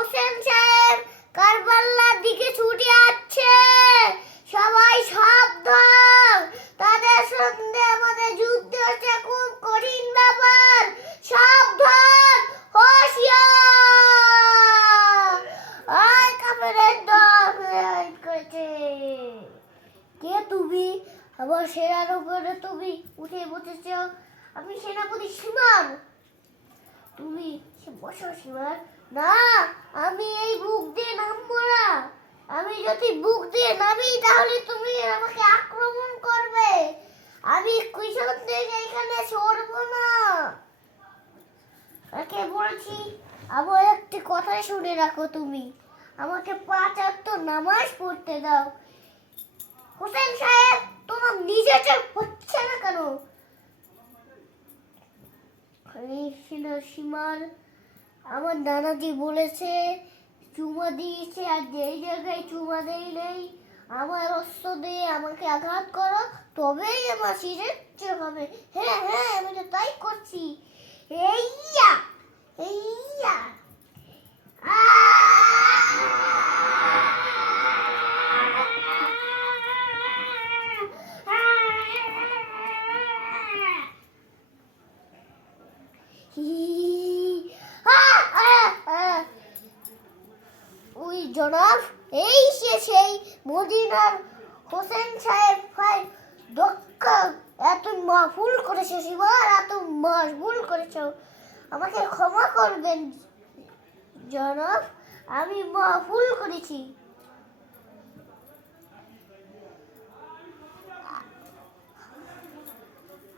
হোসেন সাহেব কারবাল্লার দিকে ছুটে আসছে। সবাই সাবধান তাদের সঙ্গে আমাদের যুদ্ধ হচ্ছে, খুব কঠিন ব্যাপার। সাবধান হোশিয়ার। আয় কাপড়ের করেছে। কে তুমি? আমার সেনার উপরে তুমি উঠে বসেছ। আমি সেনাপতি সীমান। তুমি বসো সীমান না, আমি এই বুক দিয়ে নামবো না। আমি যদি বুক দিয়ে নামি, তাহলে তুমি আমাকে আক্রমণ করবে। আমি থেকে এখানে সরবো না। তাকে বলছি আমার একটি কথা শুনে রাখো তুমি। আমাকে পাঁচ তো নামাজ পড়তে দাও। হোসেন সাহেব, তোমার নিজেকে হচ্ছে না কেন? এই ছিল সীমার আমার নানাজি বলেছে, চুমা দিয়েছে আর যেই জায়গায় চুমা দেই নেই, আমার অস্ত্র দিয়ে আমাকে আঘাত করো, তবেই আমার শিরেচ্ছে হবে। হ্যাঁ হ্যাঁ আমি তো তাই করছি। এইয়া এইয়া ওই মদিনার হোসেন সাহেব ভাই দক্ষ, এত মাফুল করেছে শিবার এত মাসগুল করেছ। আমাকে ক্ষমা করবেন, জনাব, আমি মাফুল করেছি।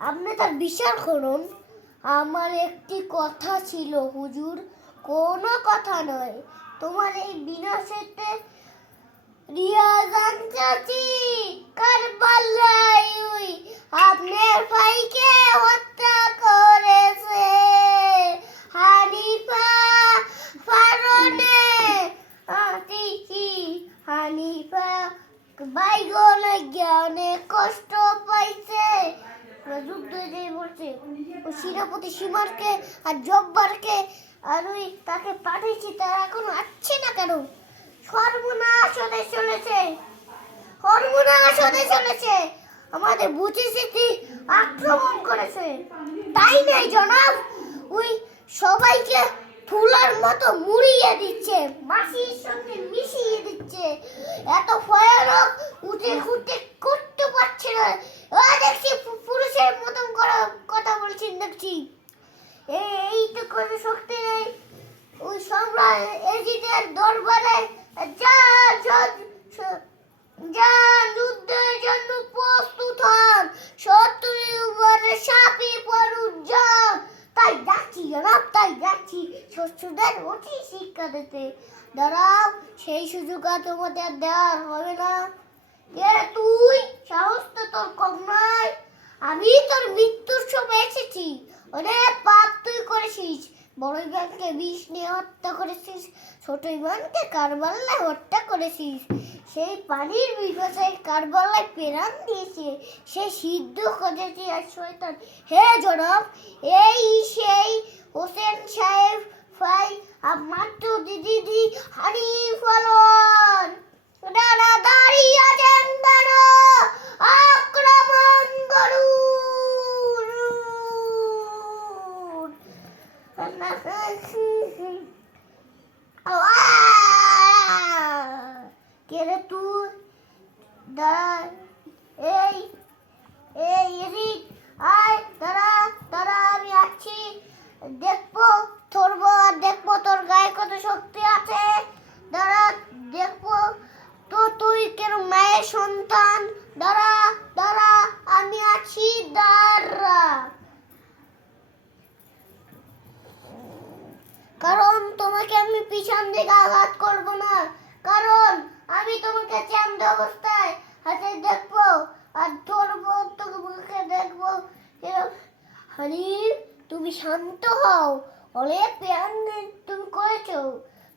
আপনি তার বিচার করুন। আমার একটি কথা ছিল, হুজুর, কোনো কথা নয়। তোমার এই বিনাশেতে চাচি কারবালাই আপনার ভাইকে হত্যা করেছে। হানিফা ফারনে। আতিকি হানিফা বাইগন জ্ঞানে কষ্ট পাইছে। যুদ্ধ যে বলছে সেনাপতি সীমারকে আর জব্বারকে, আর ওই তাকে পাঠিয়েছি, তারা এখন আসছে না কেন? সর্বনাশ হতে চলেছে। সর্বনাশ হতে চলেছে। আমাদের বুঝে স্মৃতি আক্রমণ করেছে। তাই নাই জনাব, ওই সবাইকে ফুলার মতো মুড়িয়ে দিচ্ছে, মাসির সঙ্গে মিশিয়ে দিচ্ছে। এত ভয়ানক উঠে খুঁটে করতে পারছে না। দেখছি পুরুষের মতন করা কথা বলছেন, দেখছি। এই তো কোনো শক্তি নেই। ওই সম্রাট এজিদের দরবারে যা যা- স- যুদ্ধের জন্য প্রস্তুত হন। শত্রুর উপরে সাপি পড়ুন, যান। তাই যাচ্ছি, জনাব, তাই যাচ্ছি। শত্রুদের অতি শিক্ষা দিতে। দাঁড়াও, সেই সুযোগ আর তোমাদের দেওয়ার হবে না। কে তুই? সাহস তো তোর কম নয়। আমি তোর মৃত্যুর সময় এসেছি। অনেক পাপ তুই করেছিস। বড় ইমানকে বিষ নিয়ে হত্যা করেছিস। ছোট ইমানকে কারবাল্লায় হত্যা করেছিস। সেই পানির বিপসায় কারবাল্লায় প্রেরণ দিয়েছে সে সিদ্ধ করেছে আর শয়তান হে জনাব এই সেই হোসেন সাহেব ফাই আমার তো দিদি দি হারি ফলন দাদা দাঁড়িয়ে আছেন দাঁড়ো কে রে তুই এই এই এদিক আয় দাঁড়া দাঁড়া আমি আসছি দেখব ধরবো আর দেখব তোর গায়ে কত শক্তি আছে দাঁড়া দেখব তো তুই কেন মায়ের সন্তান দাঁড়া দাঁড়া আমি আছি দাঁড়া কারণ তোমাকে আমি পিছন দিকে আঘাত করব না কারণ আমি তোমাকে চ্যান্দ অবস্থায় হাতে দেখব আর ধরবো তোমাকে দেখব। এরম, হানিফ তুমি শান্ত হও। অনেক প্যান তুমি করেছ।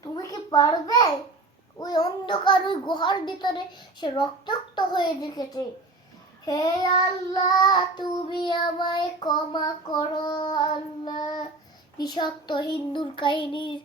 তুমি কি পারবে? ওই অন্ধকার ওই গুহার ভিতরে সে রক্তাক্ত হয়ে দেখেছে। হে আল্লাহ তুমি আমায় ক্ষমা করো আল্লাহ। বিষাক্ত হিন্দুর কাহিনীর